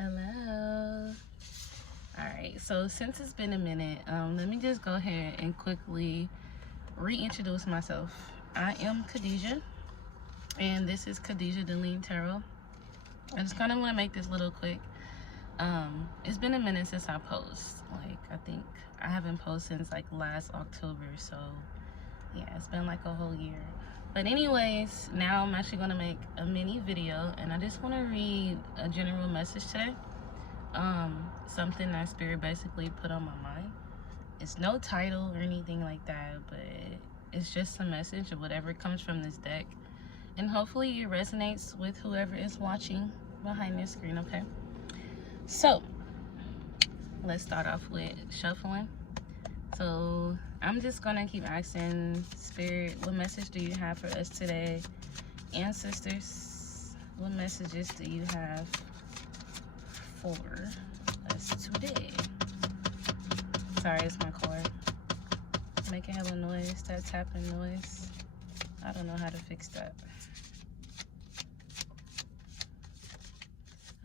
Hello. Alright, so since it's been a minute, let me just go ahead and quickly reintroduce myself. I am Khadijah, and this is Khadijah Deline Tarot. I just kind of want to make this little quick. It's been a minute since I post. Like, I think I haven't posted since like last October, so yeah, it's been like a whole year. But anyways, now I'm actually going to make a mini video, and I just want to read a general message today. Something that Spirit basically put on my mind. It's no title or anything like that, but it's just a message of whatever comes from this deck, and hopefully it resonates with whoever is watching behind their screen. Okay, so let's start off with shuffling. So I'm just gonna keep asking Spirit, what message do you have for us today? Ancestors, what messages do you have for us today? Sorry, it's my cord making hella noise, that tapping noise. I don't know how to fix that.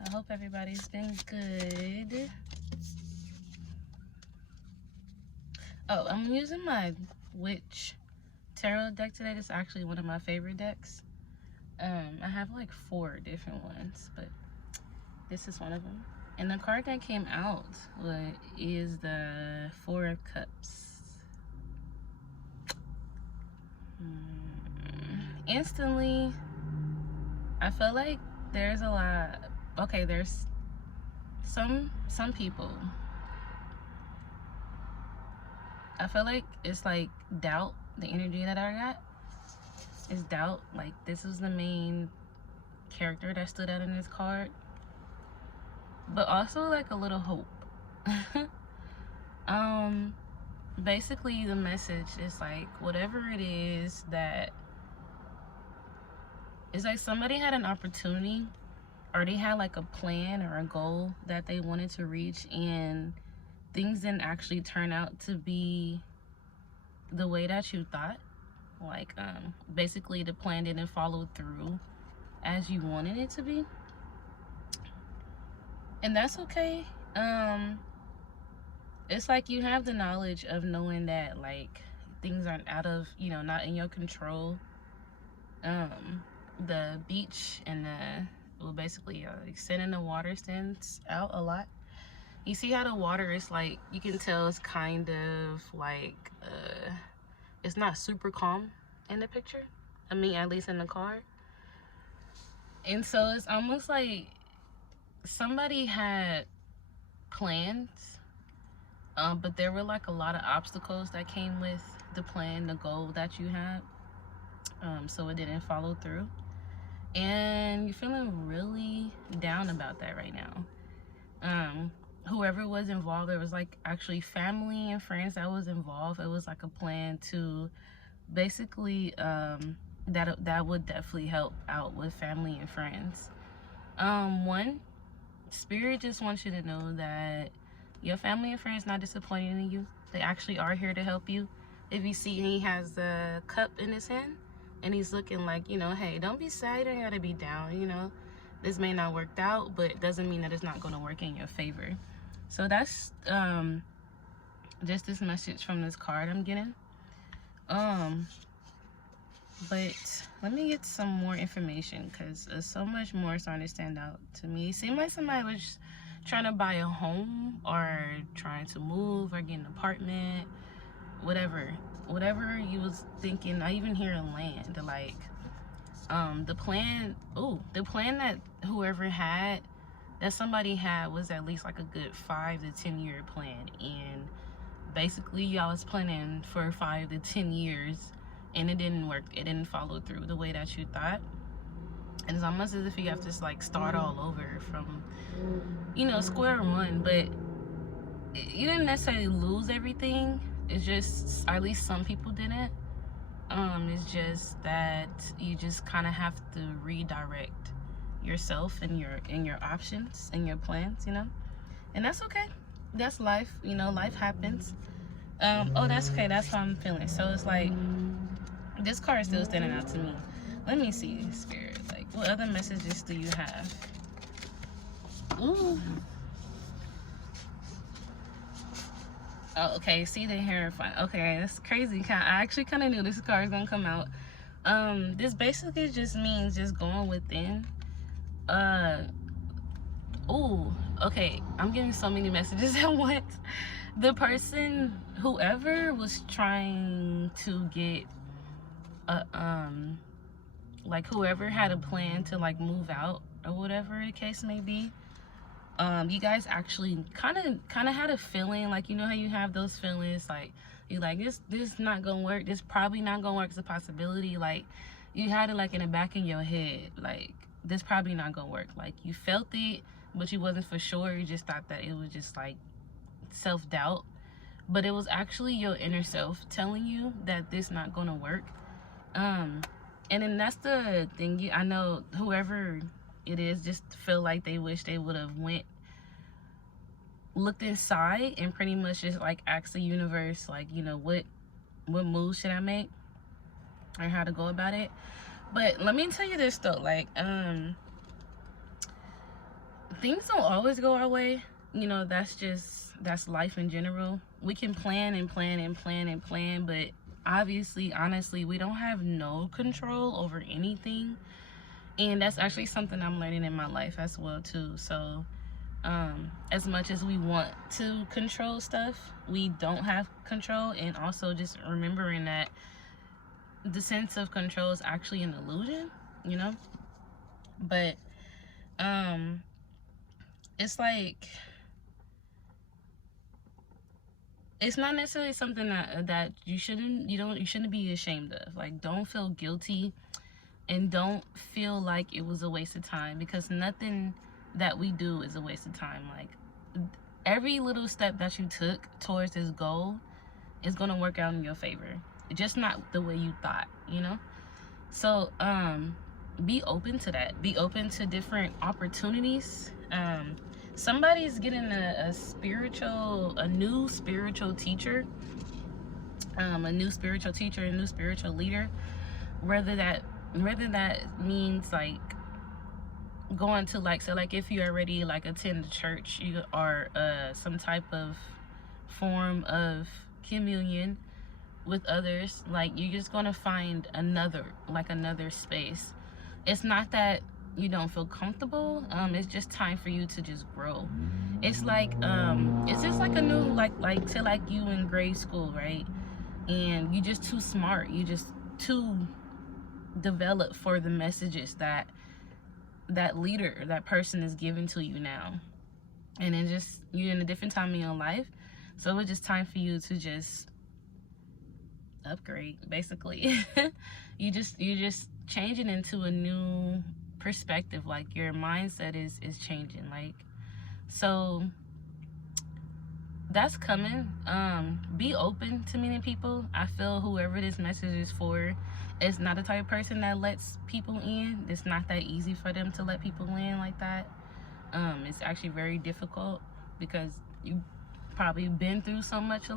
I hope everybody's been good. Oh, I'm using my Witch Tarot deck today. This is actually one of my favorite decks. I have like 4 different ones, but this is one of them. And the card that came out is the 4 of Cups. Instantly, I feel like there's a lot. Okay, there's some people. I feel like it's like doubt. The energy that I got is doubt. Like, this is the main character that stood out in this card, but also like a little hope. Basically the message is like, whatever it is that it's like somebody had an opportunity, or they had like a plan or a goal that they wanted to reach, and things didn't actually turn out to be the way that you thought. Like, basically the plan didn't follow through as you wanted it to be, and that's okay. It's like you have the knowledge of knowing that like things aren't out of, not in your control. The beach and basically extending the water stands out a lot. You see how the water is like, you can tell it's kind of like it's not super calm in the picture. I mean, at least in the card. And so it's almost like somebody had plans, but there were like a lot of obstacles that came with the plan, the goal that you had. So it didn't follow through, and you're feeling really down about that right now. Whoever was involved, there was like actually family and friends that was involved. It was like a plan to basically that would definitely help out with family and friends. One, Spirit just wants you to know that your family and friends not disappointed in you. They actually are here to help you. If you see, he has the cup in his hand, and he's looking like, hey, don't be sad, you don't gotta be down, this may not work out, but it doesn't mean that it's not gonna work in your favor. So that's just this message from this card I'm getting. But let me get some more information, because there's so much more starting to stand out to me. It seemed like somebody was trying to buy a home, or trying to move, or get an apartment, whatever you was thinking. I even hear land, like the plan that whoever had, that somebody had, was at least like a good 5 to 10 year plan, and basically y'all was planning for 5 to 10 years, and it didn't work. It didn't follow through the way that you thought. And it's almost as if you have to like start all over from square one. But you didn't necessarily lose everything. It's just, at least some people didn't. It's just that you just kind of have to redirect yourself and your options and your plans, and that's okay. That's life. Life happens. Oh, that's okay. That's how I'm feeling. So it's like, this card is still standing out to me. Let me see, Spirit, like, what other messages do you have? Ooh. Oh, okay. See the Hierophant. Okay, that's crazy. I actually kind of knew this card was gonna come out. This basically just means just going within. Ooh. Okay. I'm getting so many messages at once. The person, whoever was trying to get like whoever had a plan to like move out or whatever the case may be, you guys actually kind of had a feeling, like, you know how you have those feelings, like you like this not gonna work, this probably not gonna work, it's a possibility, like you had it like in the back of your head, like this probably not gonna work, like you felt it but you wasn't for sure, you just thought that it was just like self-doubt, but it was actually your inner self telling you that this not gonna work. And then that's the thing, I know whoever it is just feel like they wish they would have looked inside and pretty much just like asked the universe, like, you know, what move should I make or how to go about it. But let me tell you this though, like things don't always go our way, you know, that's life in general. We can plan and plan and plan and plan, but obviously, honestly, we don't have no control over anything. And that's actually something I'm learning in my life as well too. So as much as we want to control stuff, we don't have control. And also just remembering that the sense of control is actually an illusion, you know. But it's like, it's not necessarily something that you shouldn't be ashamed of. Like, don't feel guilty and don't feel like it was a waste of time, because nothing that we do is a waste of time. Like, every little step that you took towards this goal is going to work out in your favor, just not the way you thought, you know. So be open to that, be open to different opportunities. Somebody's getting a new spiritual teacher, a new spiritual leader, whether that means like going to, like, so like if you already like attend the church, you are some type of form of communion with others, like you're just gonna find another space. It's not that you don't feel comfortable, it's just time for you to just grow. It's like it's just like a new, like say like you in grade school, right? And you just too smart, you just too developed for the messages that leader, that person is giving to you now. And then just, you're in a different time in your life, so it's just time for you to just upgrade, basically. you're just changing into a new perspective, like your mindset is changing, like, so that's coming. Be open to meeting people. I feel whoever this message is for is not the type of person that lets people in. It's not that easy for them to let people in like that. It's actually very difficult, because you probably been through so much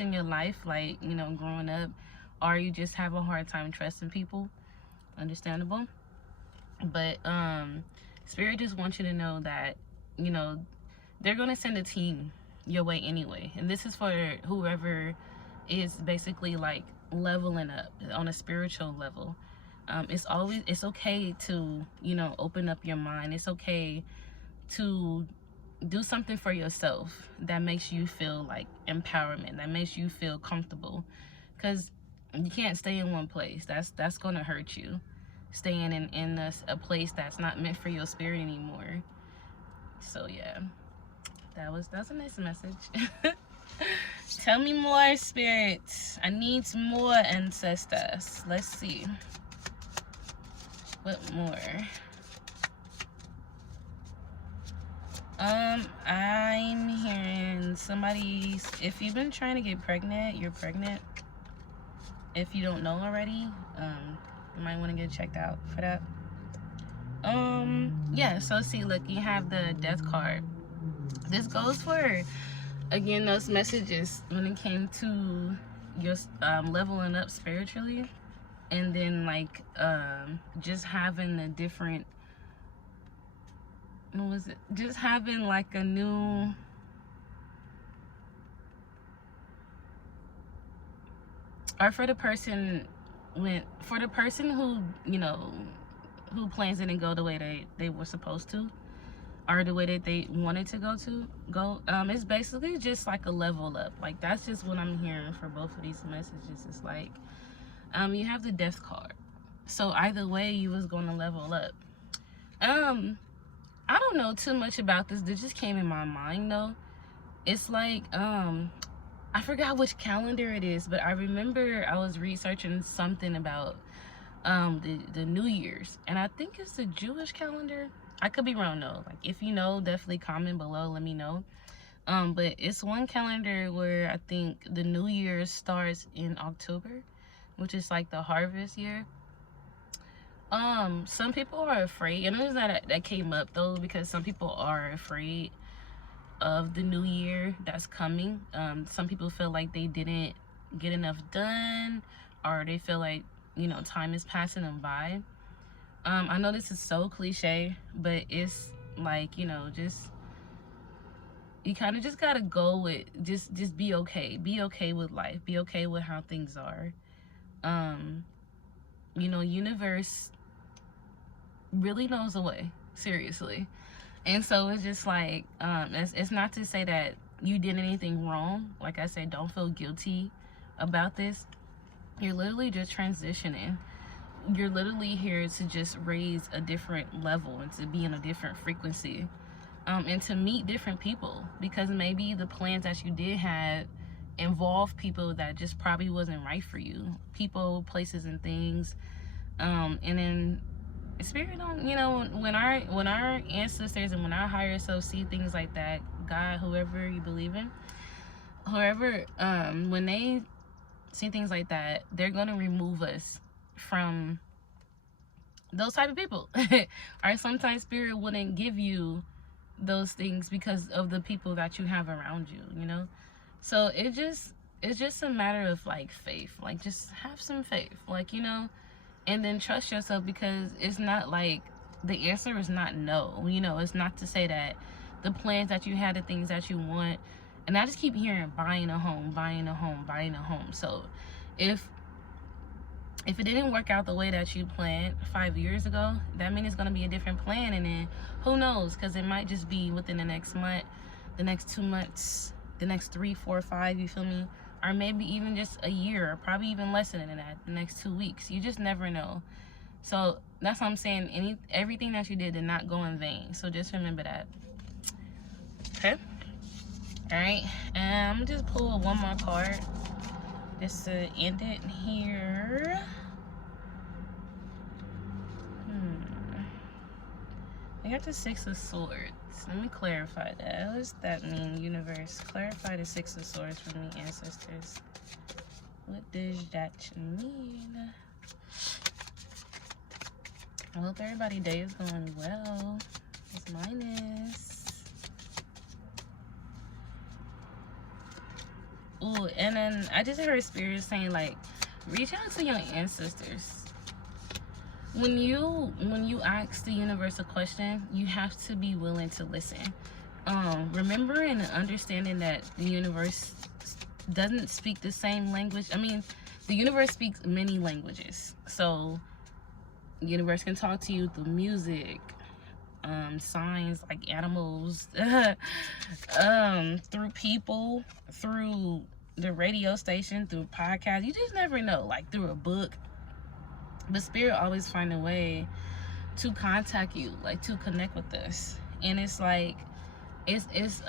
in your life, like, you know, growing up, or you just have a hard time trusting people. Understandable. But Spirit just wants you to know that, you know, they're gonna send a team your way anyway, and this is for whoever is basically like leveling up on a spiritual level. It's okay to, you know, open up your mind. It's okay to do something for yourself that makes you feel like empowerment, that makes you feel comfortable, because you can't stay in one place. That's gonna hurt you, staying in a place that's not meant for your spirit anymore. So yeah, that's a nice message. Tell me more, Spirit. I need some more, ancestors. Let's see. What more? I'm hearing somebody's, if you've been trying to get pregnant, you're pregnant. If you don't know already, you might want to get checked out for that. Yeah, so see, look, you have the Death card. This goes for, again, those messages when it came to your leveling up spiritually, and then like just having a different what was it? Just having like a new, or for the person who, you know, who plans didn't go the way they were supposed to, or the way that they wanted to go, it's basically just like a level up. Like, that's just what I'm hearing for both of these messages. It's like, you have the death card, so either way you was going to level up. I don't know too much about this. This just came in my mind though. It's like, I forgot which calendar it is, but I remember I was researching something about the New Year's, and I think it's the Jewish calendar. I could be wrong though. Like, if you know, definitely comment below, let me know. But it's one calendar where I think the New Year starts in October, which is like the harvest year. Some people are afraid, and there's that came up though, because some people are afraid of the new year that's coming. Some people feel like they didn't get enough done, or they feel like, you know, time is passing them by. I know this is so cliche, but it's like, you know, just, you kind of just gotta go with, just be okay. Be okay with life. Be okay with how things are. You know, universe really knows the way, seriously. And so it's just like, it's not to say that you did anything wrong. Like I said, don't feel guilty about this. You're literally just transitioning. You're literally here to just raise a different level and to be in a different frequency, and to meet different people, because maybe the plans that you did have involve people that just probably wasn't right for you. People, places, and things. And then Spirit don't, you know, when our ancestors and when our higher self see things like that, God, whoever you believe in, whoever, when they see things like that, they're gonna remove us from those type of people. Or sometimes Spirit wouldn't give you those things because of the people that you have around you, you know. So it's just a matter of like faith. Like, just have some faith, like, you know. And then trust yourself, because it's not like, the answer is not no. You know, it's not to say that the plans that you had, the things that you want, and I just keep hearing buying a home, buying a home, buying a home. So if it didn't work out the way that you planned 5 years ago, that means it's going to be a different plan. And then who knows, because it might just be within the next month, the next 2 months, the next 3, 4, 5, you feel me? Or maybe even just a year, or probably even less than that, the next 2 weeks. You just never know. So that's what I'm saying. Everything that you did not go in vain. So just remember that. Okay? Alright. And I'm just pull one more card just to end it here. I got the Six of Swords. Let me clarify that. What does that mean, universe? Clarify the Six of Swords for me, ancestors. What does that mean? I hope everybody's day is going well. It's minus. Ooh, and then I just heard Spirit saying, like, reach out to your ancestors. When you ask the universe a question, you have to be willing to listen. Remembering and understanding that the universe doesn't speak the same language. I mean, the universe speaks many languages. So the universe can talk to you through music, signs like animals, through people, through the radio station, through podcasts. You just never know, like through a book. But Spirit always find a way to contact you, like to connect with us. And it's like, it's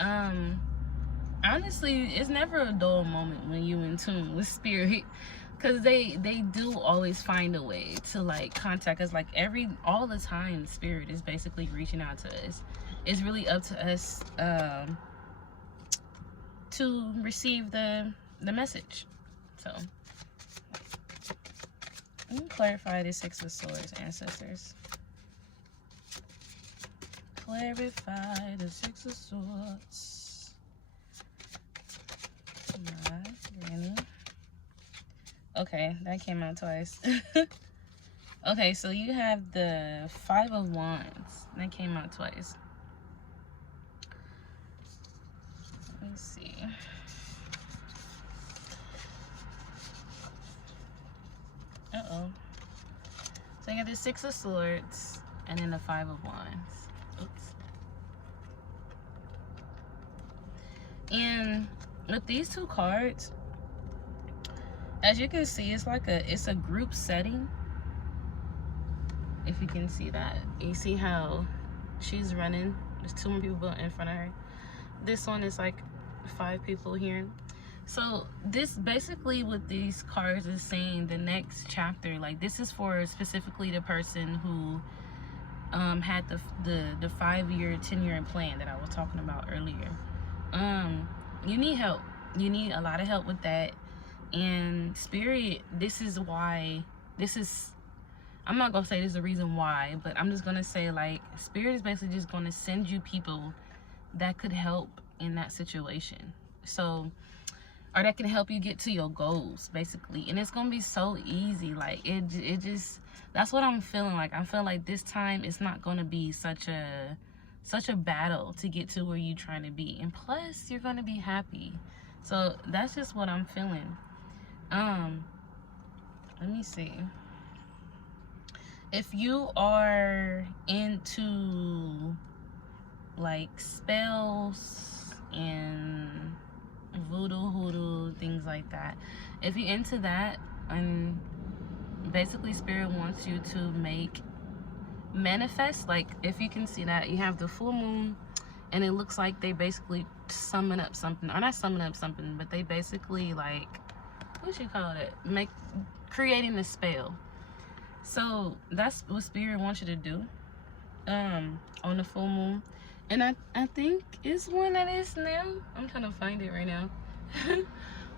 honestly, it's never a dull moment when you in tune with Spirit, because they do always find a way to like contact us. Like all the time, Spirit is basically reaching out to us. It's really up to us to receive the message. So let me clarify the Six of Swords, ancestors. Clarify the Six of Swords. My granny. Okay, that came out twice. Okay, so you have the Five of Wands. That came out twice. Let's see. Uh-oh. So you got the Six of Swords and then the Five of Wands. Oops. And with these two cards, as you can see, it's a group setting. If you can see that, you see how she's running. There's 2 more people in front of her. This one is like 5 people here. So this basically with these cards is saying the next chapter, like this is for specifically the person who had the 5-year, 10-year plan that I was talking about earlier. You need help. You need a lot of help with that. And Spirit, this is why, I'm not gonna say this is the reason why, but I'm just gonna say, like, Spirit is basically just gonna send you people that could help in that situation. So, or that can help you get to your goals, basically. And it's gonna be so easy. Like, it just, that's what I'm feeling like. I feel like this time it's not gonna be such a battle to get to where you're trying to be. And plus, you're gonna be happy. So that's just what I'm feeling. Let me see. If you are into like spells and voodoo, hoodoo, things like that, if you're into that, and basically Spirit wants you to manifest, like if you can see that, you have the full moon, and it looks like they basically summon up something, or not summon up something, but they basically, like, what you call it, creating a spell. So that's what Spirit wants you to do on the full moon. And I think it's one that is now. I'm trying to find it right now.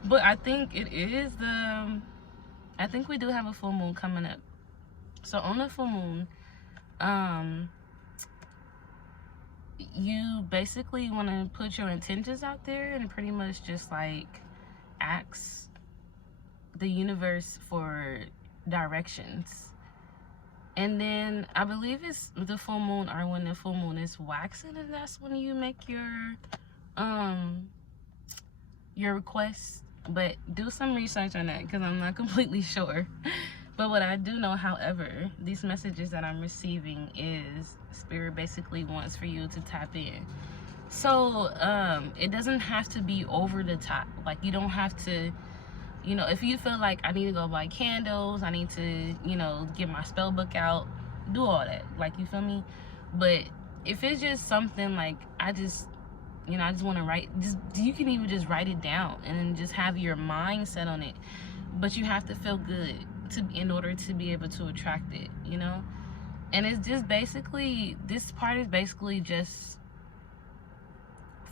But I think it is I think we do have a full moon coming up. So on the full moon, you basically want to put your intentions out there and pretty much just like ask the universe for directions. And then I believe it's the full moon, or when the full moon is waxing, and that's when you make your request. But do some research on that, because I'm not completely sure. But what I do know, however, these messages that I'm receiving is Spirit basically wants for you to tap in. So it doesn't have to be over the top. Like, you don't have to, you know, if you feel like I need to go buy candles, I need to, you know, get my spell book out, do all that. Like, you feel me? But if it's just something like, I just want to write, you can even just write it down and then just have your mind set on it. But you have to feel good in order to be able to attract it, you know? And it's just basically, this part is basically just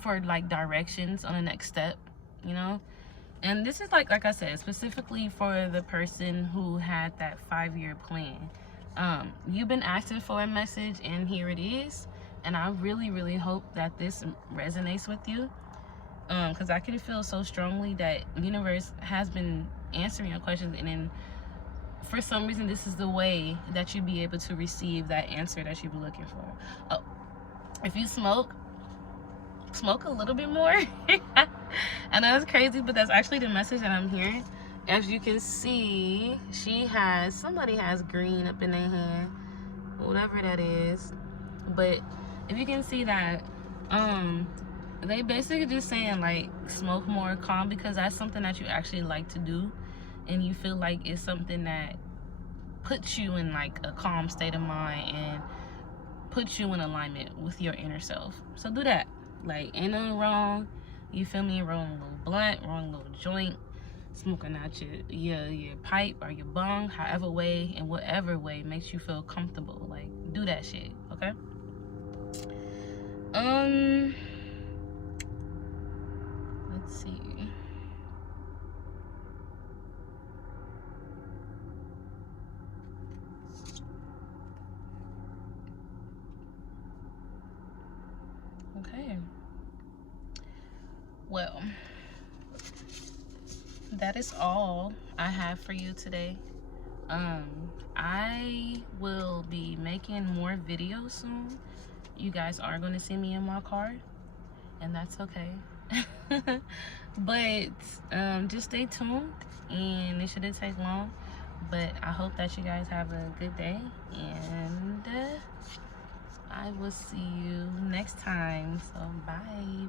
for like directions on the next step, you know? And this is like I said, specifically for the person who had that 5-year plan. You've been asking for a message, and here it is. And I really, really hope that this resonates with you. Because I can feel so strongly that the universe has been answering your questions, and then for some reason this is the way that you'd be able to receive that answer that you've been looking for. Oh, if you smoke a little bit more. I know it's crazy, but that's actually the message that I'm hearing. As you can see, somebody has green up in their hand, whatever that is. But if you can see that, they basically just saying like smoke more, calm, because that's something that you actually like to do, and you feel like it's something that puts you in like a calm state of mind and puts you in alignment with your inner self. So do that. Like, ain't nothing wrong, you feel me, rolling a little blunt, rolling a little joint, smoking out your pipe or your bong, however way and whatever way makes you feel comfortable. Like, do that shit, okay? Let's see. Okay. Well, that is all I have for you today. I will be making more videos soon. You guys are going to see me in my car, and that's okay. But just stay tuned, and it shouldn't take long. But I hope that you guys have a good day, and I will see you next time. So bye.